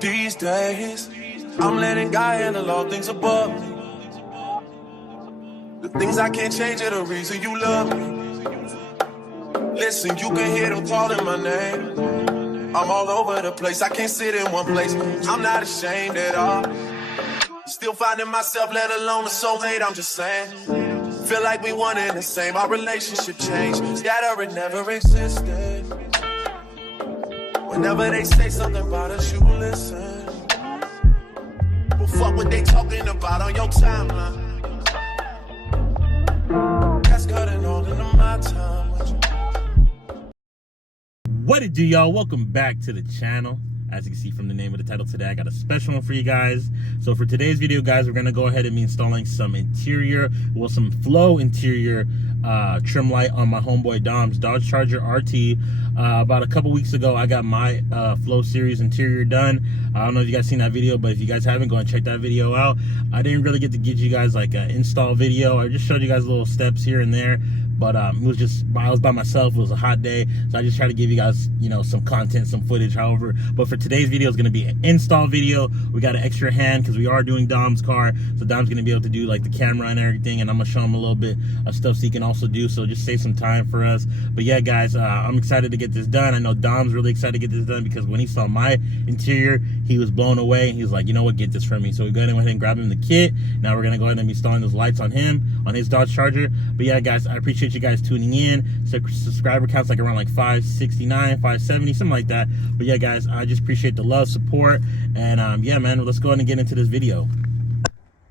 These days, I'm letting God handle all things above me. The things I can't change are the reason you love me. Listen, you can hear them calling my name. I'm all over the place, I can't sit in one place. I'm not ashamed at all. Still finding myself, let alone a soulmate, I'm just saying. Feel like we one and the same, our relationship changed. Scatter it never existed. Whenever they say something about us, you listen. Well, fuck what they talking about on your timeline. That's cutting all into my time with you. What it do, y'all? Welcome back to the channel. As you can see from the name of the title today, I got a special one for you guys. So for today's video, guys, we're gonna go ahead and be installing some interior, well, some flow interior trim light on my homeboy Dom's Dodge Charger RT. About a couple weeks ago, I got my flow series interior done. I don't know if you guys seen that video, but if you guys haven't, go and check that video out. I didn't really get to get you guys like an install video. I just showed you guys little steps here and there. But I was by myself. It was a hot day, so I just try to give you guys, you know, some content, some footage, however. But for today's video, it's going to be an install video. We got an extra hand because we are doing Dom's car, so Dom's going to be able to do like the camera and everything, and I'm going to show him a little bit of stuff so he can also do, so just save some time for us. But yeah, guys, I'm excited to get this done. I know Dom's really excited to get this done because when he saw my interior, he was blown away. He was like, you know what, get this for me. So we go ahead and grab him the kit. Now we're going to go ahead and be installing those lights on him, on his Dodge Charger. But yeah, guys, I appreciate you guys tuning in. So subscriber count's like around like 569, 570, something like that. But yeah, guys, I just appreciate the love, support, and yeah, man, let's go ahead and get into this video.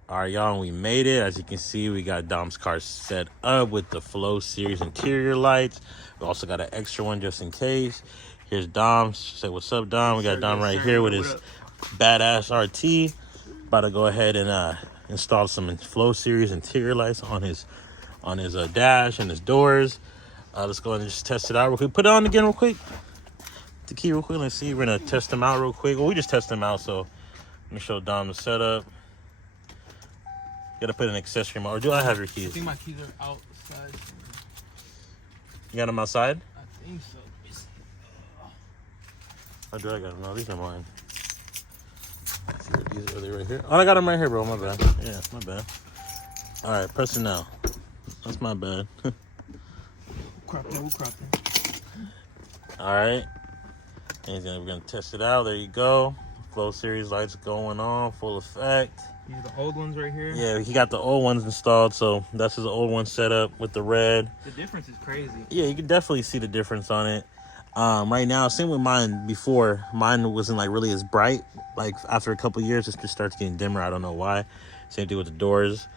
All right, y'all, we made it. As you can see, we got Dom's car set up with the Flow Series interior lights. We also got an extra one just in case. Here's Dom. Say what's up, Dom. We got Dom right here with his badass RT. About to go ahead and install some Flow Series interior lights on his dash and his doors. Let's go ahead and just test it out real quick. Put it on again real quick. The key real quick. Let's see. We're gonna test them out real quick. Well, we just test them out, so let me show Dom the setup. Gotta put an accessory on. Or do I have your keys? I think my keys are outside. You got them outside? I think so. Or do I got them? No, these are mine. These are they right here? Oh, I got them right here, bro. My bad. Yeah, my bad. All right, press it now. That's my bad. We'll crop it. All right. And we're gonna test it out. There you go. Flow Series lights going on, full effect. Yeah, the old ones right here. Yeah, he got the old ones installed, so that's his old one set up with the red. The difference is crazy. Yeah, you can definitely see the difference on it. Right now, same with mine before. Mine wasn't like really as bright. Like after a couple years, it just starts getting dimmer. I don't know why. Same thing with the doors.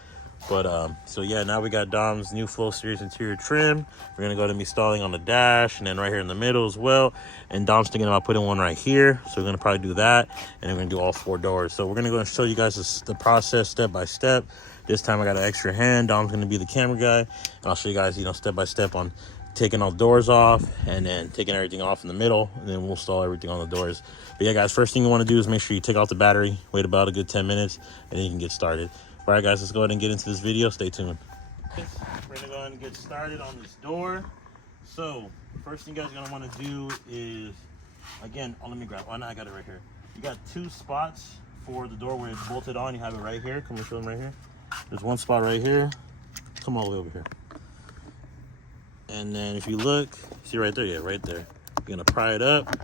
But so yeah, now we got Dom's new Flow Series interior trim. We're gonna go to installing on the dash and then right here in the middle as well. And Dom's thinking about putting one right here, so we're gonna probably do that, and then we're gonna do all 4 doors. So we're gonna go and show you guys the process step by step. This time I got an extra hand. Dom's gonna be the camera guy, and I'll show you guys, you know, step by step on taking all doors off and then taking everything off in the middle, and then we'll install everything on the doors. But yeah, guys, first thing you want to do is make sure you take out the battery, wait about a good 10 minutes, and then you can get started. All right, guys, let's go ahead and get into this video. Stay tuned. We're gonna go ahead and get started on this door. So first thing you guys are gonna want to do is, again, let me grab one. I got it right here. You got 2 spots for the door where it's bolted on. You have it right here. Come and show them right here. There's one spot right here. Come all the way over here. And then if you look, see right there, yeah, right there. You're gonna pry it up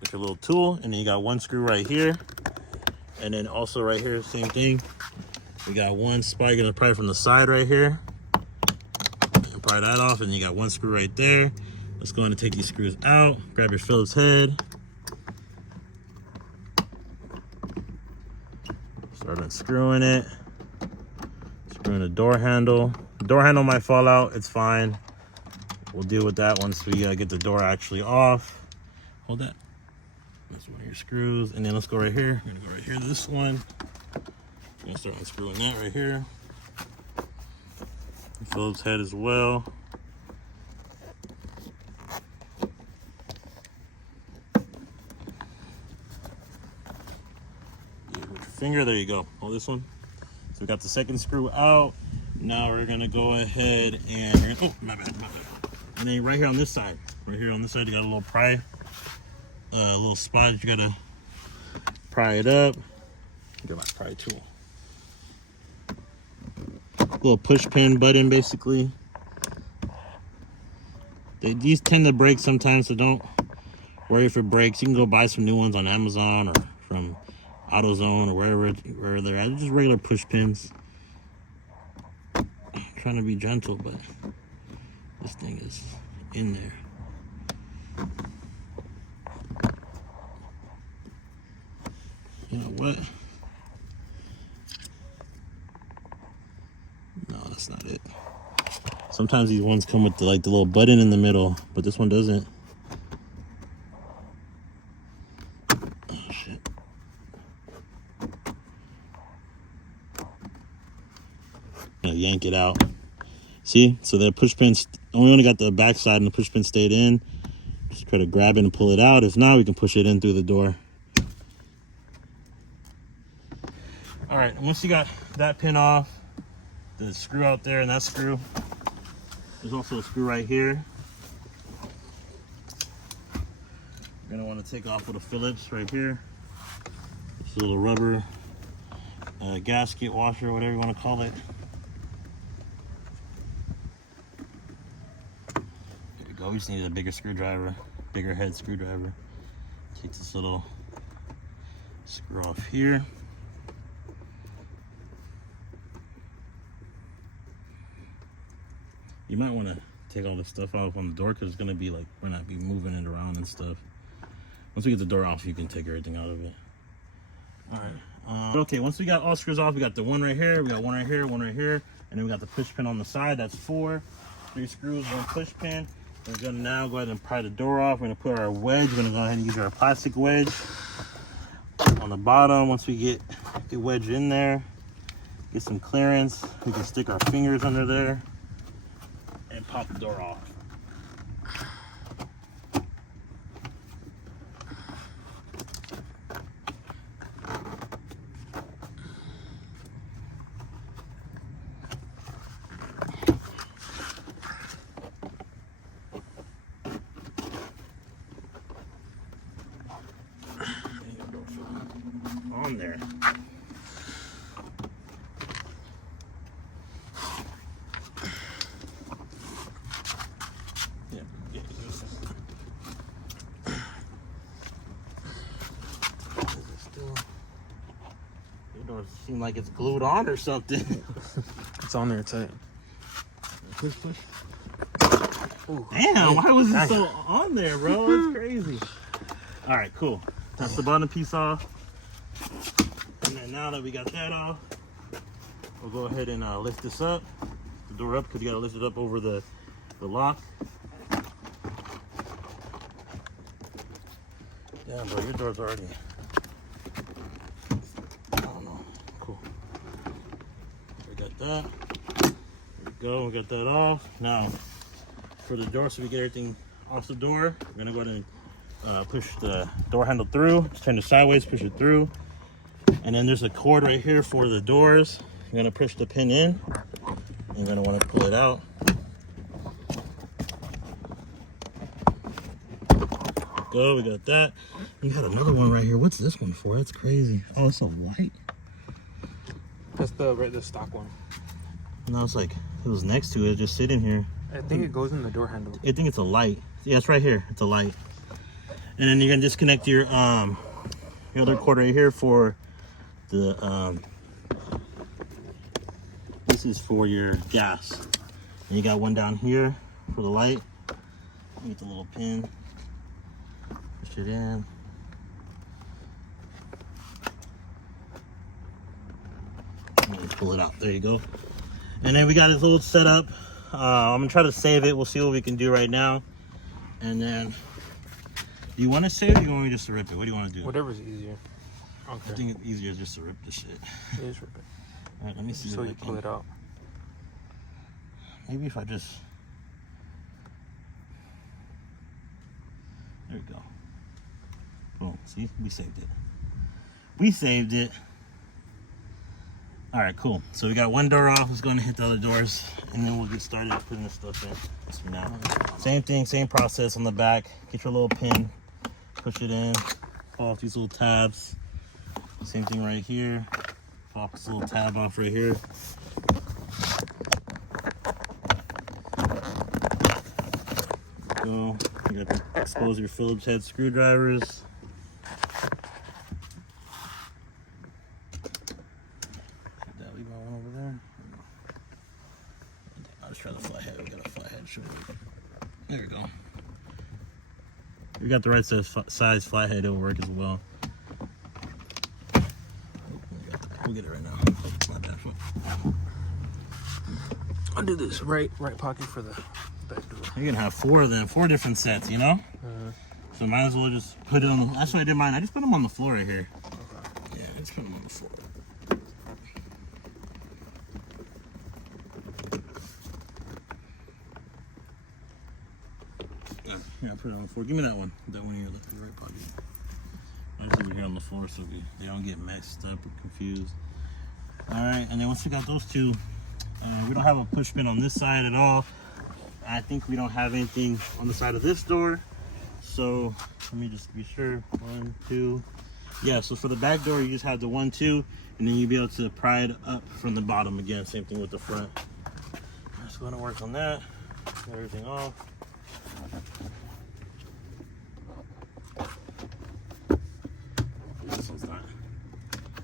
with your little tool, and then you got 1 screw right here. And then also right here, same thing. We got 1 spot. You're gonna pry it from the side right here. And pry that off, and you got 1 screw right there. Let's go ahead and take these screws out. Grab your Phillips head. Start unscrewing it. Screwing the door handle. The door handle might fall out. It's fine. We'll deal with that once we get the door actually off. Hold that. That's one of your screws. And then let's go right here. We're gonna go right here to this one. We're gonna start unscrewing that right here. The Phillips head as well. Yeah, with your finger, there you go. Hold this one. So we got the second screw out. Now we're gonna go ahead and, oh, my bad. And then right here on this side, you got a little pry, a little spot you gotta pry it up. Get my pry tool. Little push pin button, basically. These tend to break sometimes, so don't worry if it breaks. You can go buy some new ones on Amazon or from AutoZone or where they're at. Just regular push pins. I'm trying to be gentle, but this thing is in there. You know what? No, that's not it. Sometimes these ones come with the little button in the middle, but this one doesn't. Oh shit. Yank it out. See? So the push pins only got the back side and the push pin stayed in. Just try to grab it and pull it out. If not, we can push it in through the door. All right, once you got that pin off, the screw out there and that screw, there's also a screw right here. You're gonna want to take off with a Phillips right here. It's a little rubber gasket washer, whatever you want to call it. There you go. We just needed a bigger screwdriver, bigger head screwdriver. Take this little screw off here. You might want to take all this stuff off on the door because it's going to be like, we're not be moving it around and stuff. Once we get the door off, you can take everything out of it. All right. Okay, once we got all screws off, we got the one right here, we got one right here, one right here, and then we got the push pin on the side. That's 4. 3 screws, 1 push pin. We're going to now go ahead and pry the door off. We're going to put our wedge. We're going to go ahead and use our plastic wedge on the bottom. Once we get wedged in there, get some clearance, we can stick our fingers under there and pop the door off. On there. Seem like it's glued on or something. It's on there tight. Push. Ooh. Damn, why was it so on there, bro? It's crazy. All right, cool. That's the bottom piece off. And then now that we got that off, we'll go ahead and lift this up, the door up, because you got to lift it up over the lock. Damn, bro, your door's already... That. There we go, we got that off. Now for the door, so we get everything off the door, we're gonna go ahead and push the door handle through. Just turn it sideways, push it through. And then there's a cord right here for the doors. You're gonna push the pin in. You're gonna wanna pull it out. Go, we got that. We got another one right here. What's this one for? That's crazy. Oh, it's a light. That's the stock one. No, it's like it was next to it, just sitting here. I think it goes in the door handle. I think it's a light. Yeah, it's right here. It's a light. And then you're gonna disconnect your other cord right here for the this is for your gas. And you got one down here for the light. Get the little pin. Push it in. Pull it out. There you go. And then we got this little setup. I'm gonna try to save it. We'll see what we can do right now. And then, do you want to save it or do you want me just to rip it? What do you want to do? Whatever's easier. Okay. I think it's easier just to rip the shit. Yeah, just rip it. All right, let me see. So you pull it out. Maybe if I just. There we go. Boom. See, we saved it. We saved it. All right, cool. So we got one door off. Let's go and hit the other doors, and then we'll get started putting this stuff in. Now, same thing, same process on the back. Get your little pin, push it in, pull off these little tabs. Same thing right here. Pop this little tab off right here. Go. You got to expose your Phillips head screwdrivers. That we going over there. I'll just try the flathead. We got a flathead. There we go. We got the right size flathead. It'll work as well. We'll get it right now. My bad. I'll do this right pocket for the back door. You're gonna have 4 of them, 4 different sets, you know? So might as well just put it on. That's what I did mine. I just put them on the floor right here. Okay. Yeah, just put them on the floor. Yeah, put it on the floor. Give me that one. That one here, the right pocket. I just leave it here on the floor so they don't get messed up or confused. All right, and then once we got those two, we don't have a push pin on this side at all. I think we don't have anything on the side of this door. So let me just be sure. 1, 2. Yeah, so for the back door, you just have the 1, 2, and then you'll be able to pry it up from the bottom again. Same thing with the front. Just going to work on that. Get everything off. This one's not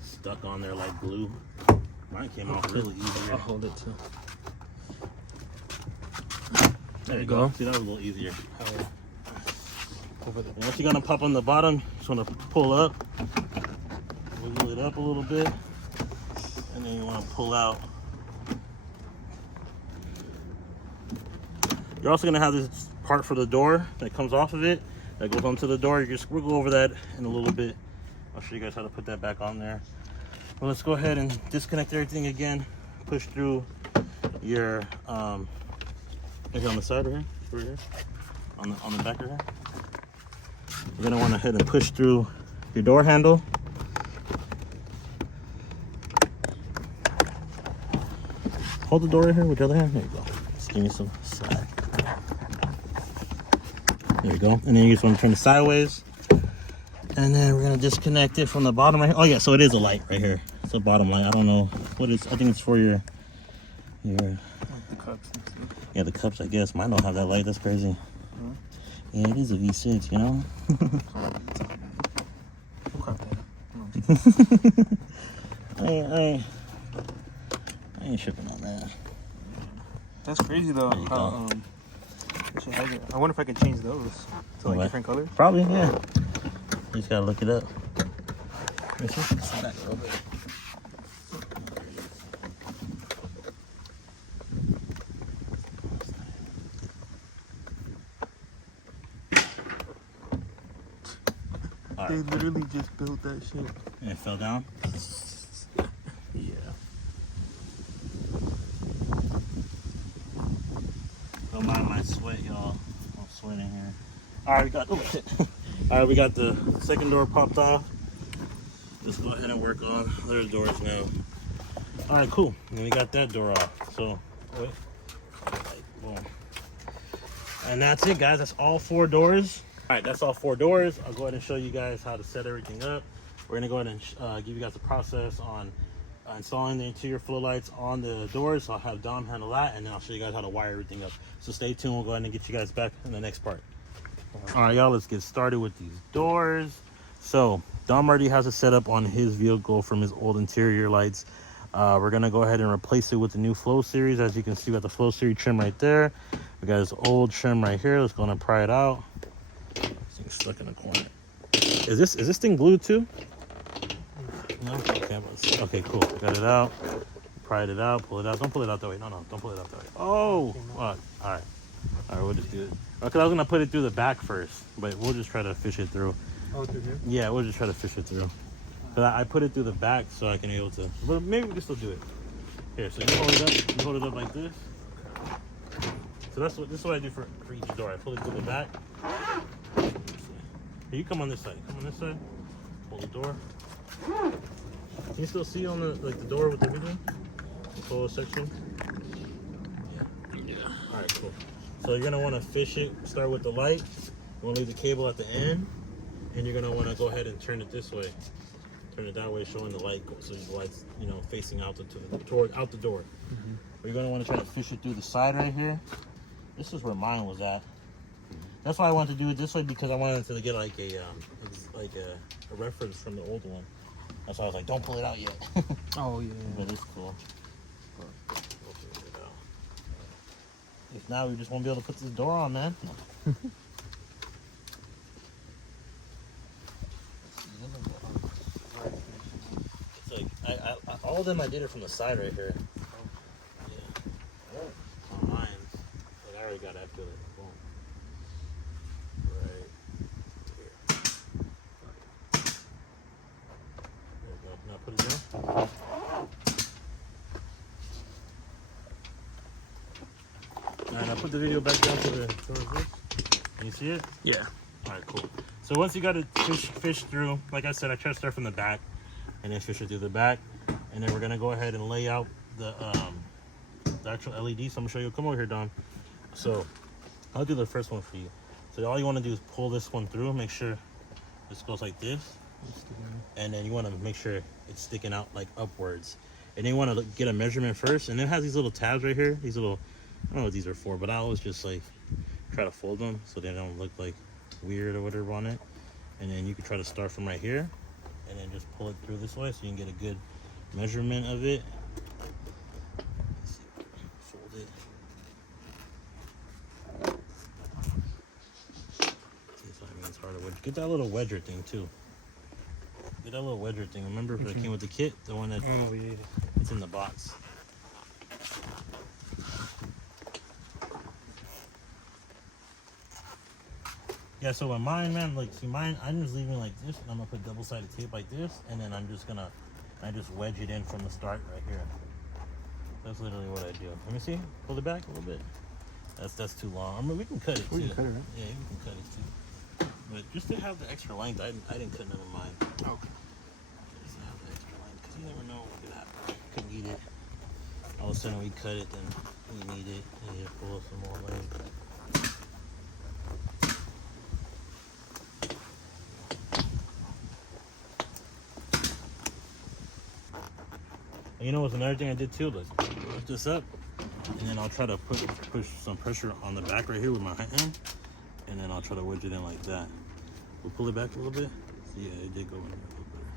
stuck on there like glue. Mine came off really easy. I'll hold it too. There you go. See, that was a little easier. Once you're gonna pop on the bottom, just wanna pull up, wiggle it up a little bit, and then you wanna pull out. You're also gonna have this part for the door that comes off of it, that goes onto the door. You just wiggle over that in a little bit. I'll show you guys how to put that back on there. Well, let's go ahead and disconnect everything again. Push through your maybe on the side right here, on the back right here. You're gonna want to head and push through your door handle. Hold the door right here with the other hand. There you go. Just give me some slack. There you go. And then you just want to turn it sideways. And then we're gonna disconnect it from the bottom right here. Oh yeah, so it is a light right here. It's a bottom light. I don't know what it's. I think it's for your. Like the cups and stuff. Yeah, the cups. I guess mine don't have that light. That's crazy. Yeah, it is a V6, you know. I ain't tripping on that. That's crazy though. How, I wonder if I can change those to like different colors. Probably, yeah. You just gotta look it up. Let me see. Back a little bit. They literally just built that shit. And it fell down? Yeah. Don't mind my sweat, y'all. I'm sweating here. Alright, we got Alright, we got the second door popped off. Let's go ahead and work on their doors now. Alright, cool. And then we got that door off. So wait. Boom. And that's it, guys. That's all 4 doors. All right, that's all 4 doors. I'll go ahead and show you guys how to set everything up. We're gonna go ahead and give you guys the process on installing the interior flow lights on the doors. So I'll have Dom handle that, and then I'll show you guys how to wire everything up. So stay tuned. We'll go ahead and get you guys back in the next part. All right, y'all, let's get started with these doors. So Dom already has a setup on his vehicle from his old interior lights. We're gonna go ahead and replace it with the new Flow Series. As you can see, we got the Flow Series trim right there. We got this old trim right here. Let's go and pry it out. Thing's stuck in the corner. Is this thing glued too? No? Okay, cool. Got it out. Pried it out. Pull it out. Don't pull it out that way. No, don't pull it out that way. Oh! All right, we'll just do it. Okay, I was gonna put it through the back first, but we'll just try to fish it through. Oh, through here? Yeah, we'll just try to fish it through. But I put it through the back so I can be able to. But maybe we can still do it. Here, so you hold it up. You hold it up like this. So this is what I do for each door. I pull it through the back. Here, you come on this side. Come on this side. Hold the door. Can you still see on the door with the video? The closed section. Yeah. All right, cool. So you're gonna want to fish it. Start with the light. You want to leave the cable at the end, and you're gonna want to go ahead and turn it this way. Turn it that way, showing the light, so the light's, you know, facing out out the door. You're gonna want to try to fish it through the side right here. This is where mine was at. That's why I wanted to do it this way, because I wanted to get like a reference from the old one. That's why I was like, don't pull it out yet. Oh yeah. But it's cool. We'll figure it out. If not, we just won't be able to put this door on, man. It's like all of them I did it from the side right here. Yeah. On mine, but I already got after it. Boom. Right here. There we go. Now put it down. Alright, now put the video back down towards this. Can you see it? Yeah. Alright, cool. So once you got it fish through, like I said, I try to start from the back and then fish it through the back. And then we're gonna go ahead and lay out the actual LED. So I'm gonna show you. Come over here, Dom. So I'll do the first one for you. So all you want to do is pull this one through. Make sure this goes like this, and then you want to make sure it's sticking out like upwards. And then you want to get a measurement first. And it has these little tabs right here. These little, I don't know what these are for, but I always just like try to fold them so they don't look like weird or whatever on it. And then you can try to start from right here, and then just pull it through this way so you can get a good measurement of it. Let's see, fold it. See, so I mean, it's hard to wedge. Get that little wedger thing too. Get that little wedger thing. Remember that came with the kit? The one that it's in the box. Yeah, so with mine, man, like, see mine, I'm just leaving like this, and I'm gonna put double-sided tape like this, and then I just wedge it in from the start right here. That's literally what I do. Let me see. Pull it back a little bit. That's too long. I mean, we can cut it too. We can cut it, right? Yeah, we can cut it too. But just to have the extra length, I didn't cut none of mine. Okay. Just to have the extra length, because you never know what could happen. Could need it. All of a sudden we cut it, then we need it. We need to pull some more length. You know what's another thing I did too? Let's lift this up, and then I'll try to push some pressure on the back right here with my hand, and then I'll try to wedge it in like that. We'll pull it back a little bit. So yeah, it did go in there a little better.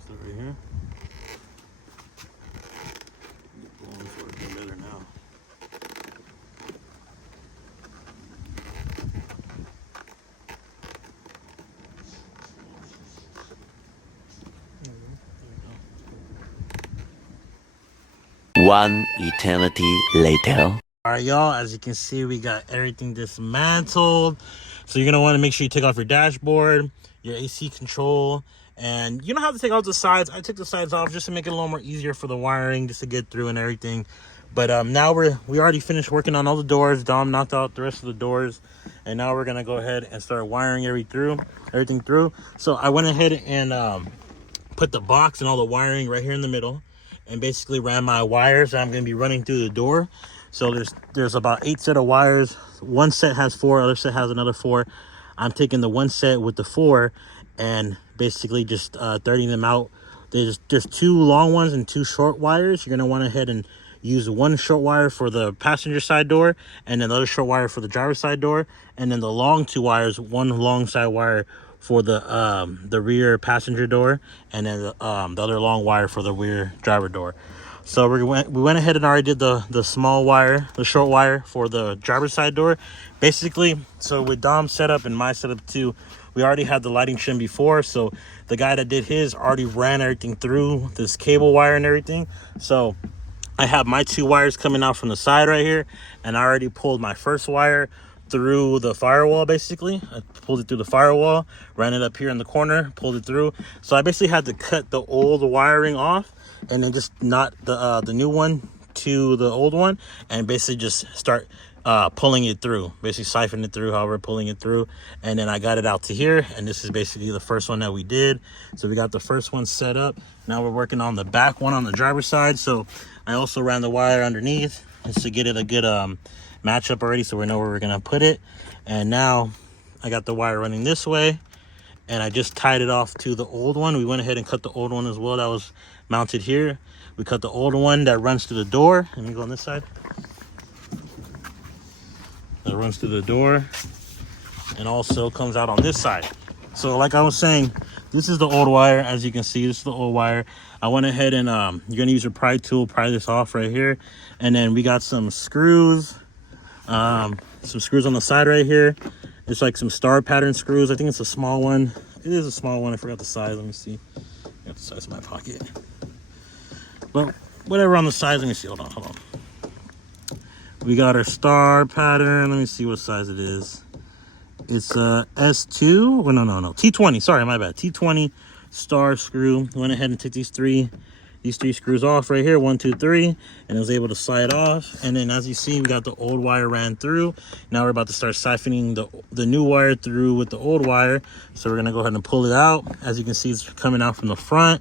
Start right here. Get blowing for it a bit better now. One eternity later. All right, y'all, as you can see, we got everything dismantled. So you're gonna want to make sure you take off your dashboard, your AC control, and you don't have to take off the sides. I took the sides off just to make it a little more easier for the wiring, just to get through and everything. But now we already finished working on all the doors. Dom knocked out the rest of the doors, and now we're gonna go ahead and start wiring everything through. So I went ahead and put the box and all the wiring right here in the middle, and basically ran my wires that I'm going to be running through the door. So there's about 8 set of wires. One set has 4, other set has another 4. I'm taking the one set with the 4 and basically just 30 them out. There's 2 long ones and 2 short wires. You're going to want to head and use one short wire for the passenger side door, and then the other short wire for the driver's side door, and then the long 2 wires, one long side wire for the rear passenger door, and then the other long wire for the rear driver door. So we went ahead and already did the small wire, the short wire for the driver's side door. Basically, so with Dom's setup and my setup too, we already had the lighting trim before, so the guy that did his already ran everything through this cable wire and everything. So I have my 2 wires coming out from the side right here, and I already pulled my first wire through the firewall. Basically I pulled it through the firewall, ran it up here in the corner, pulled it through. So I basically had to cut the old wiring off and then just knot the new one to the old one, and basically just start pulling it through, basically siphoning it through, however pulling it through. And then I got it out to here, and this is basically the first one that we did. So we got the first one set up. Now we're working on the back one on the driver's side. So I also ran the wire underneath just to get it a good match up already, so we know where we're gonna put it. And now I got the wire running this way, and I just tied it off to the old one. We went ahead and cut the old one as well that was mounted here. We cut the old one that runs to the door. Let me go on this side. That runs to the door and also comes out on this side. So like I was saying, this is the old wire. As you can see, this is the old wire. I went ahead and you're gonna use your pry tool, pry this off right here. And then we got some screws, on the side right here. It's like some star pattern screws. I think it's a small one. It is a small one. I forgot the size. Let me see. I got the size of my pocket. But whatever on the size, let me see. Hold on. We got our star pattern. Let me see what size it is. It's S2. Well, no. T20. Sorry, my bad. T20 star screw. Went ahead and took these three screws off right here. 1, 2, 3, and I was able to slide off. And then as you see, we got the old wire ran through. Now we're about to start siphoning the new wire through with the old wire. So we're gonna go ahead and pull it out. As you can see, it's coming out from the front.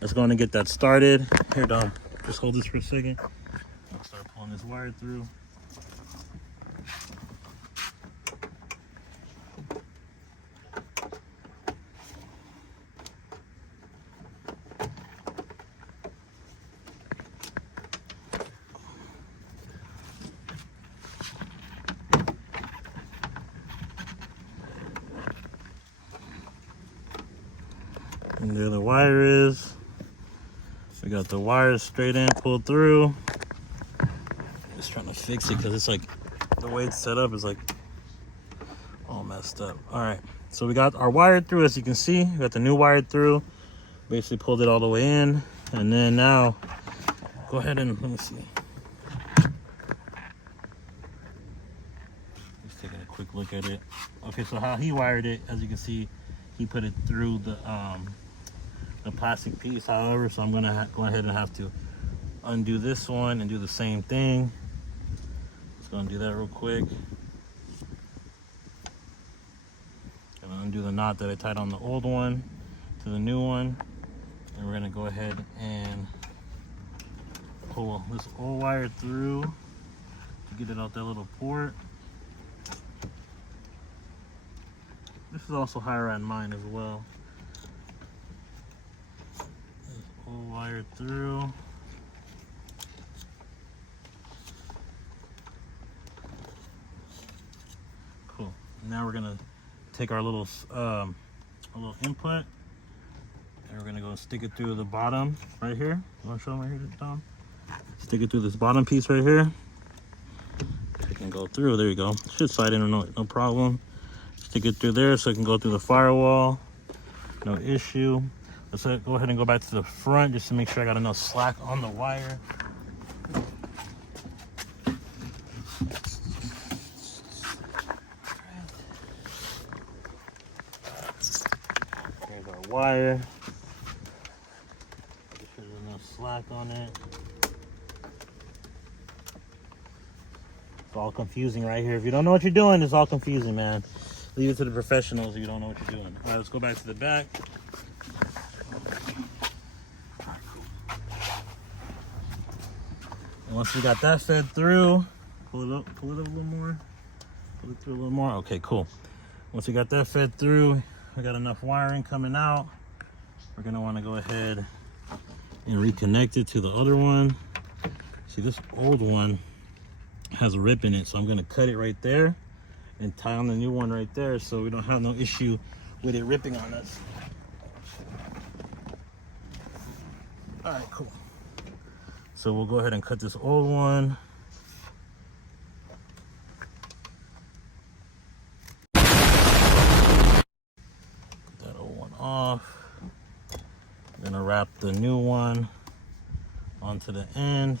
Let's go and get that started. Here, Dom, just hold this for a second. I'll start pulling this wire through. And there the wire is. We got the wires straight in, pulled through. Just trying to fix it because it's like the way it's set up is like all messed up. All right, so we got our wire through. As you can see, we got the new wire through. Basically pulled it all the way in, and then now go ahead and let me see. Just taking a quick look at it. Okay, so how he wired it, as you can see, he put it through the plastic piece. However, so I'm gonna go ahead and have to undo this one and do the same thing. Just gonna do that real quick. Gonna undo the knot that I tied on the old one to the new one, and we're gonna go ahead and pull this old wire through to get it out that little port. This is also higher on mine as well. Pull wire through. Cool. Now we're gonna take our little input, and we're gonna go stick it through the bottom right here. You wanna show them right here, Tom? Stick it through this bottom piece right here. It can go through. There you go. Should slide in no problem. Stick it through there so it can go through the firewall. No issue. Let's go ahead and go back to the front just to make sure I got enough slack on the wire. There's our wire. Make sure there's enough slack on it. It's all confusing right here. If you don't know what you're doing, it's all confusing, man. Leave it to the professionals if you don't know what you're doing. All right, let's go back to the back. And once we got that fed through, pull it up a little more. Pull it through a little more. Okay, cool. Once we got that fed through, we got enough wiring coming out. We're gonna wanna go ahead and reconnect it to the other one. See, this old one has a rip in it, so I'm gonna cut it right there and tie on the new one right there so we don't have no issue with it ripping on us. All right, cool. So we'll go ahead and cut this old one. Cut that old one off. I'm gonna wrap the new one onto the end.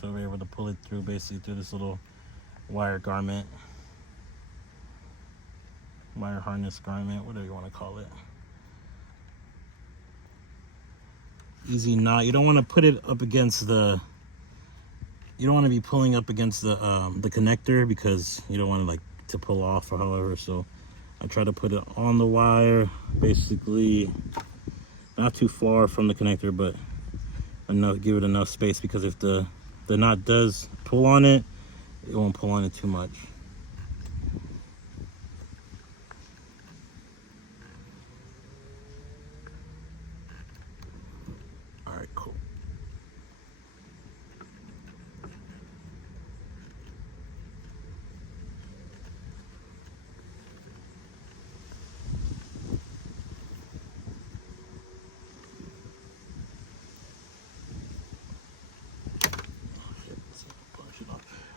So we're able to pull it through basically through this little wire garment. Wire harness garment, whatever you want to call it. Easy knot. You don't want to put it up against the, you don't want to be pulling up against the connector because you don't want to like to pull off or however. So I try to put it on the wire, basically not too far from the connector, but enough, give it enough space, because if the knot does pull on it, it won't pull on it too much.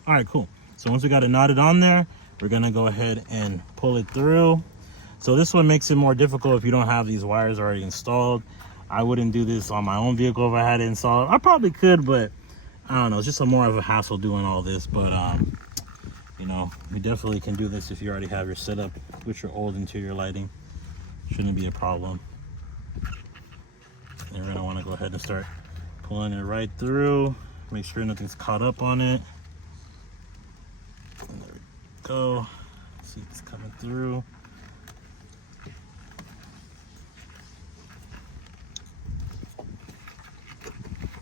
All right, cool. So once we got it knotted on there, we're gonna go ahead and pull it through. So this one makes it more difficult if you don't have these wires already installed. I wouldn't do this on my own vehicle if I had it installed. I probably could, but I don't know. It's just more of a hassle doing all this. But you know, you definitely can do this if you already have your setup with your old interior lighting. Shouldn't be a problem. And you're gonna want to go ahead and start pulling it right through. Make sure nothing's caught up on it. And there we go. See if it's coming through.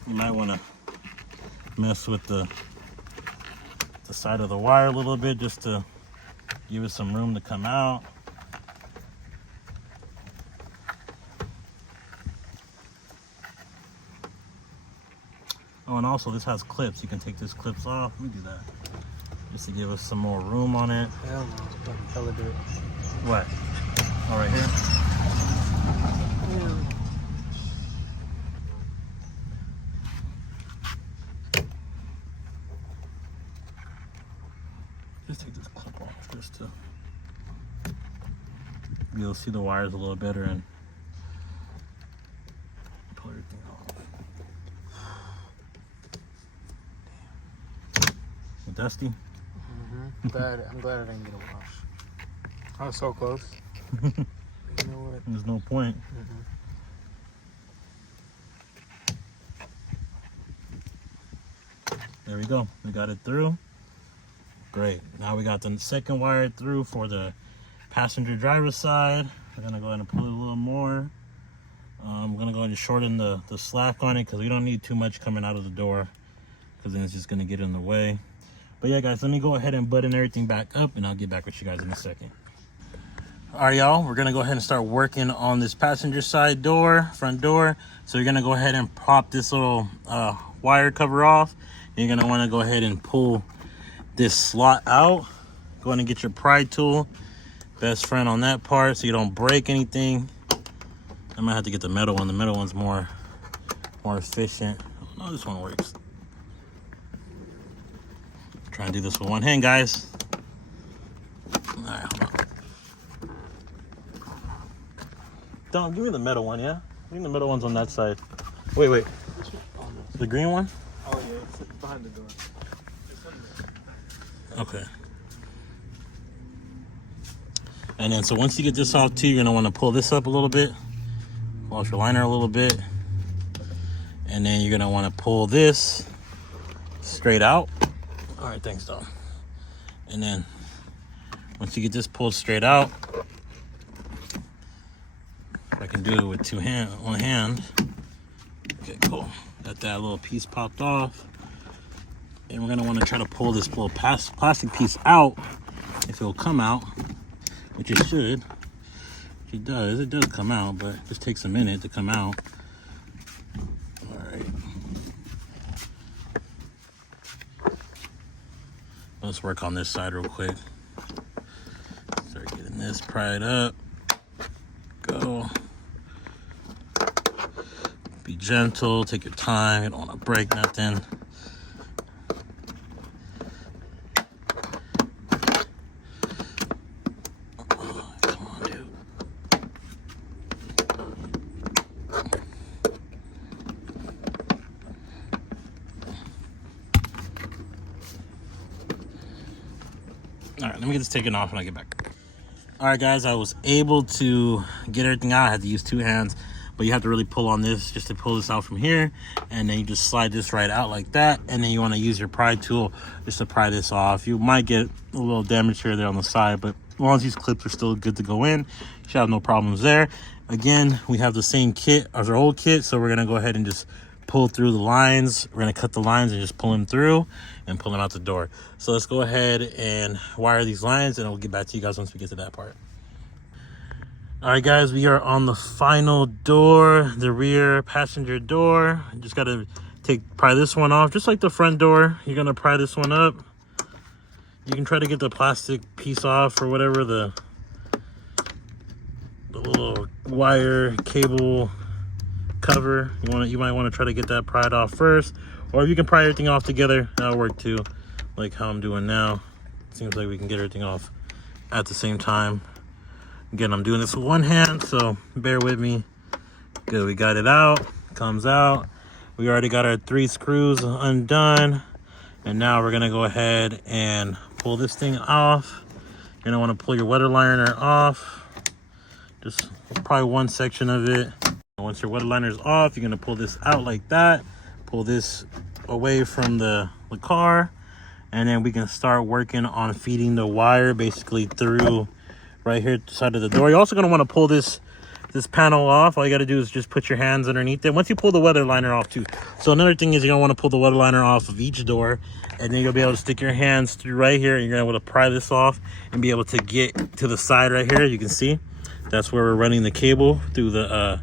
You might want to mess with the side of the wire a little bit just to give it some room to come out. Oh, and also this has clips. You can take these clips off. Let me do that. Just to give us some more room on it. Hell no, it's fucking hella dirt. What? Oh, right here? Yeah. Just take this clip off just to be able to see the wires a little better and pull everything off. Damn. Dusty? I'm glad I didn't get a wash. I was so close. You know what? There's no point. There we go. We got it through. Great. Now we got the second wire through for the passenger driver's side. We're gonna go ahead and pull it a little more. I'm gonna go ahead and shorten the slack on it because we don't need too much coming out of the door, because then it's just gonna get in the way. But yeah, guys, let me go ahead and button everything back up and I'll get back with you guys in a second. All right, y'all, we're gonna go ahead and start working on this passenger side door, front door. So you're gonna go ahead and pop this little wire cover off. You're gonna wanna go ahead and pull this slot out. Go ahead and get your pry tool, best friend on that part, so you don't break anything. I might have to get the metal one. The metal one's more efficient. Oh, this one works. Try and do this with one hand, guys. All right, hold on. Don't give me the metal one, yeah? I think the metal one's on that side. Wait. The green one? Oh yeah, it's behind the door. Okay. And then so once you get this off too, you're gonna want to pull this up a little bit, pull off your liner a little bit, and then you're gonna want to pull this straight out. All right, thanks, Dom. And then once you get this pulled straight out, I can do it with one hand. Okay, cool. Got that little piece popped off. And we're gonna wanna try to pull this little plastic piece out, if it will come out, which it should. It does come out, but it just takes a minute to come out. All right. Let's work on this side real quick. Start getting this pried up. Go. Be gentle, take your time, you don't wanna break nothing. All right, let me get this taken off when I get back. All right, guys, I was able to get everything out. I had to use two hands, but you have to really pull on this just to pull this out from here. And then you just slide this right out like that. And then you want to use your pry tool just to pry this off. You might get a little damage here or there on the side, but as long as these clips are still good to go in, you should have no problems there. Again, we have the same kit as our old kit, so we're gonna go ahead and just pull through the lines. We're gonna cut the lines and just pull them through and pull them out the door. So let's go ahead and wire these lines and we'll get back to you guys once we get to that part. All right, guys, we are on the final door, the rear passenger door. You just gotta pry this one off, just like the front door. You're gonna pry this one up. You can try to get the plastic piece off or whatever, the little wire cable cover. You might want to try to get that pried off first, or if you can pry everything off together, that'll work too. like how I'm doing now. Seems like we can get everything off at the same time. Again, I'm doing this with one hand, so bear with me. Good, we got it out, comes out. We already got our 3 screws undone. And now we're gonna go ahead and pull this thing off. You're gonna wanna pull your weather liner off. Just probably one section of it. Once your weather liner is off, you're gonna pull this out like that. Pull this away from the car. And then we can start working on feeding the wire basically through right here to the side of the door. You're also gonna wanna pull this panel off. All you gotta do is just put your hands underneath it. Once you pull the weather liner off too. So another thing is you're gonna wanna pull the weather liner off of each door, and then you'll be able to stick your hands through right here, and you're gonna be able to pry this off and be able to get to the side right here. You can see that's where we're running the cable through the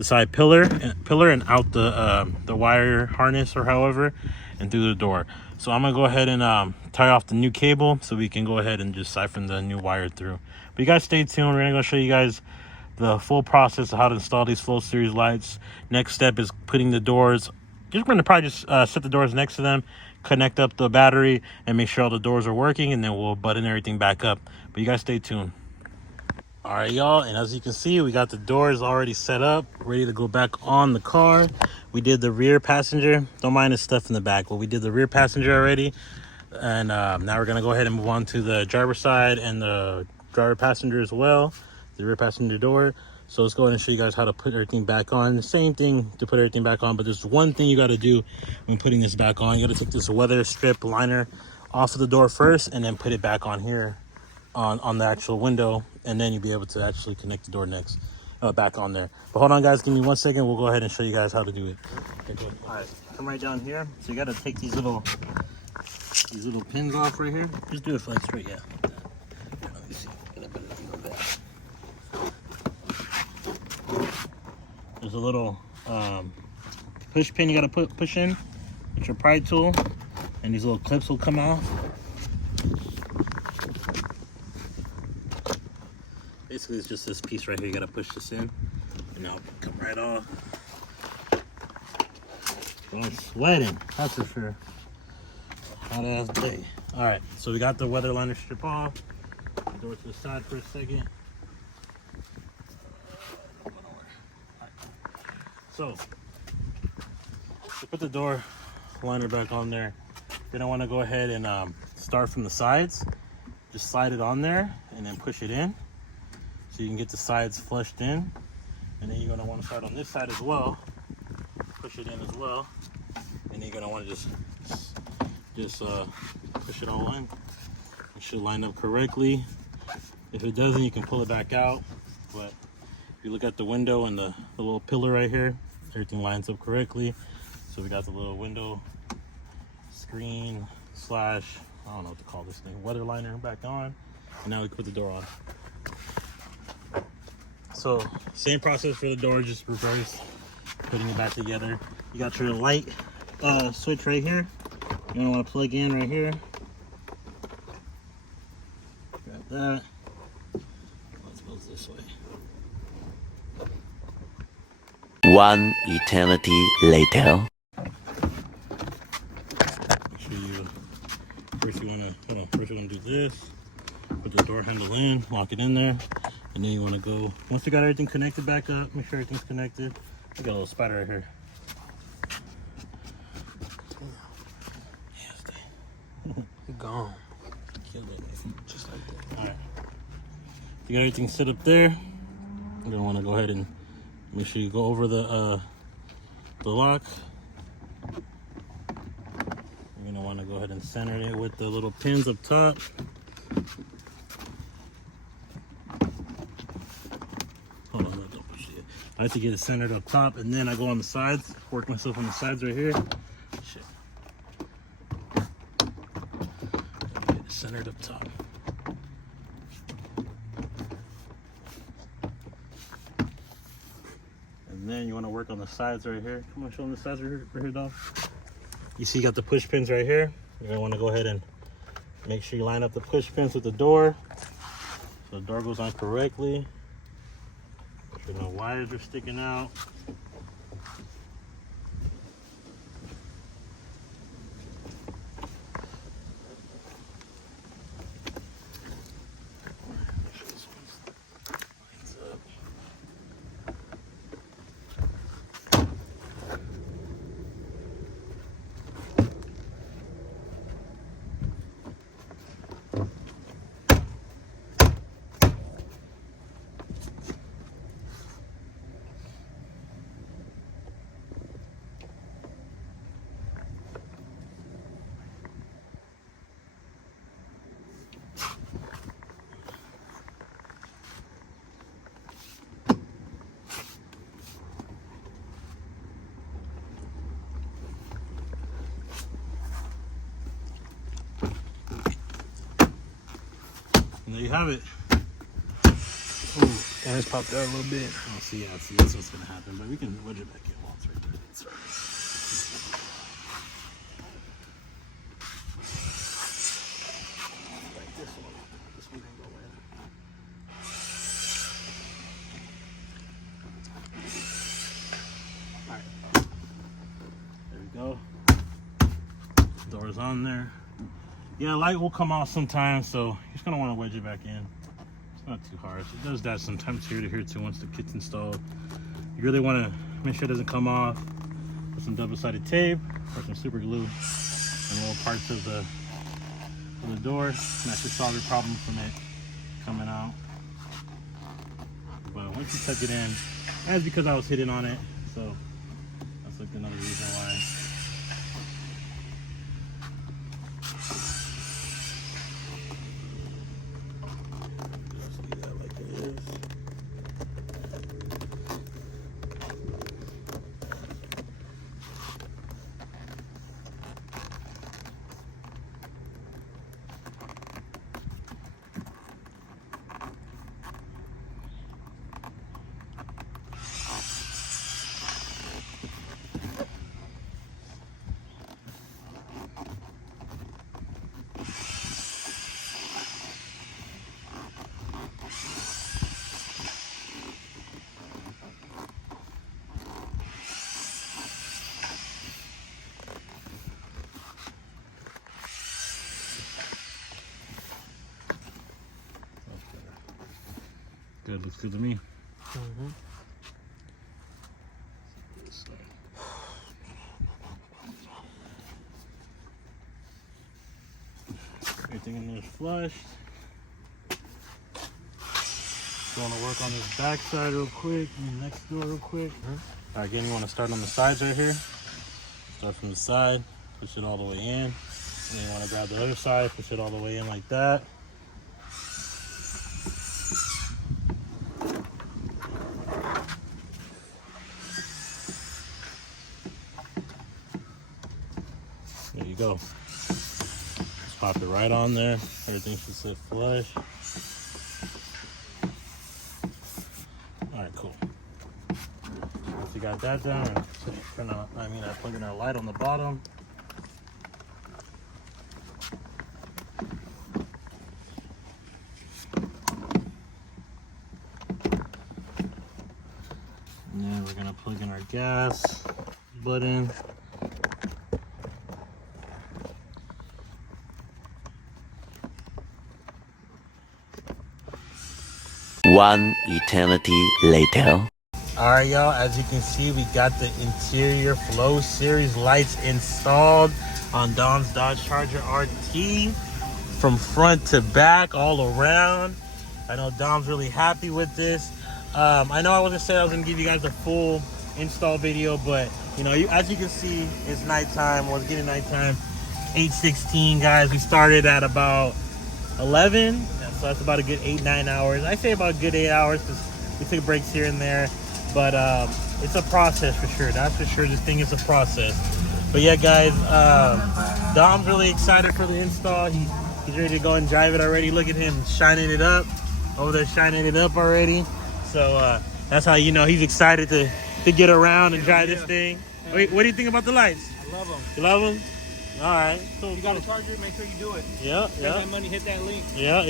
side pillar and out the wire harness or however, and through the door. So I'm gonna go ahead and tie off the new cable so we can go ahead and just siphon the new wire through. But you guys stay tuned. We're gonna go show you guys the full process of how to install these Flow Series lights. Next step is putting the doors. Just gonna probably just set the doors next to them, connect up the battery, and make sure all the doors are working, and then we'll button everything back up. But you guys stay tuned. All right, y'all, and as you can see, we got the doors already set up, ready to go back on the car. We did the rear passenger. Don't mind the stuff in the back, but we did the rear passenger already. And now we're gonna go ahead and move on to the driver's side and the driver passenger as well, the rear passenger door. So let's go ahead and show you guys how to put everything back on. The same thing to put everything back on, but there's one thing you gotta do when putting this back on. You gotta take this weather strip liner off of the door first and then put it back on here on the actual window, and then you'll be able to actually connect the door next back on there. But hold on guys, give me 1 second. We'll go ahead and show you guys how to do it. Okay, all right, come right down here. So you got to take these little pins off right here. Just do it like straight, yeah. Let me see. There's a little push pin you got to push in with your pry tool, and these little clips will come off. Basically, it's just this piece right here. You gotta push this in, and now it'll come right off. Well, I'm sweating, that's for sure. Hot ass day. All right, so we got the weather liner strip off. Door to the side for a second. So, to put the door liner back on there, you're gonna want to go ahead and start from the sides. Just slide it on there, and then push it in. So you can get the sides flushed in, and then you're gonna want to start on this side as well. Push it in as well, and then you're gonna want to just push it all in. It should line up correctly. If it doesn't, you can pull it back out. But if you look at the window and the little pillar right here, everything lines up correctly. So we got the little window screen slash, I don't know what to call this thing, weather liner back on, and now we can put the door on. So same process for the door, just reverse, putting it back together. You got your light switch right here. You're gonna want to plug in right here. Grab that. Let's go this way. 1 eternity later. Make sure you first you wanna do this. Put the door handle in, lock it in there. And then you want to go, once you got everything connected back up, make sure everything's connected. I got a little spider right here. You're gone. Killed it. Just like that. All right. You got everything set up there. You're gonna want to go ahead and make sure you go over the lock. You're gonna want to go ahead and center it with the little pins up top. Hold on, don't push it. I like to get it centered up top, and then I go on the sides, work myself on the sides right here. Shit. Get it centered up top. And then you want to work on the sides right here. Come on, show them the sides right here, dog. You see you got the push pins right here. You're gonna want to go ahead and make sure you line up the push pins with the door, so the door goes on correctly. Make sure no wires are sticking out. you have it. Ooh, and it's popped out a little bit. I'll see. That's what's gonna happen. But we can wedge it back in while it's right there. It's right. Like this one. This one can go in. All right. There we go. Doors on there. Yeah, light will come off sometimes, so you're just gonna want to wedge it back in. It's not too harsh. It does that sometimes here to here too once the kit's installed. You really want to make sure it doesn't come off. Put some double-sided tape or some super glue and little parts of the door. And that should solve your problem from it coming out. But once you tuck it in, that's because I was hitting on it, so that's like another reason why. Good, looks good to me. Everything in there is flushed. Going to work on this back side real quick, and the next door real quick. All right, again, you want to start on the sides right here. Start from the side, push it all the way in. And then you want to grab the other side, push it all the way in like that. There you go. Just pop it right on there. Everything should sit flush. All right, cool. Once you got that done, I plug in our light on the bottom. And then we're gonna plug in our gas button. One eternity later. All right, y'all, as you can see, we got the interior Flow Series lights installed on Dom's Dodge Charger RT from front to back, all around. I know Dom's really happy with this. I know I wasn't saying I was gonna give you guys a full install video, but you know, as you can see, it's nighttime. Well, it's getting nighttime. 8:16, guys. We started at about 11, so that's about a good 8-9 hours. I say about a good 8 hours because we took breaks here and there, but it's a process for sure. That's for sure. This thing is a process. But yeah, guys, Dom's really excited for the install. He's ready to go and drive it already. Look at him shining it up over there, shining it up already. So that's how you know he's excited to get around and drive this thing. Wait, what do you think about the lights? I love them. You love them? All right. So you got a charger, make sure you do it. Yeah, Spend that money, hit that link. Yeah.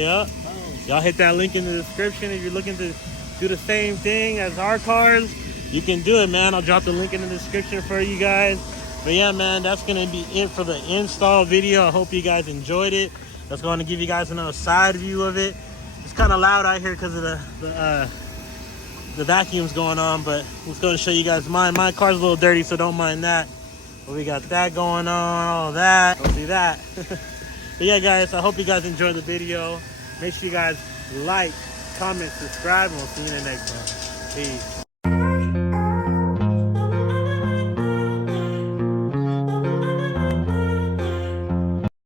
Y'all hit that link in the description if you're looking to do the same thing as our cars. You can do it, man. I'll drop the link in the description for you guys. But yeah, man, that's gonna be it for the install video. I hope you guys enjoyed it. That's going to give you guys another side view of it. It's kind of loud out here because of the vacuums going on, but I'm just going to show you guys mine. My car's a little dirty, so don't mind that. But we got that going on, all that. Don't see that. But yeah, guys, I hope you guys enjoyed the video. Make sure you guys like, comment, subscribe, and we'll see you in the next one. Peace.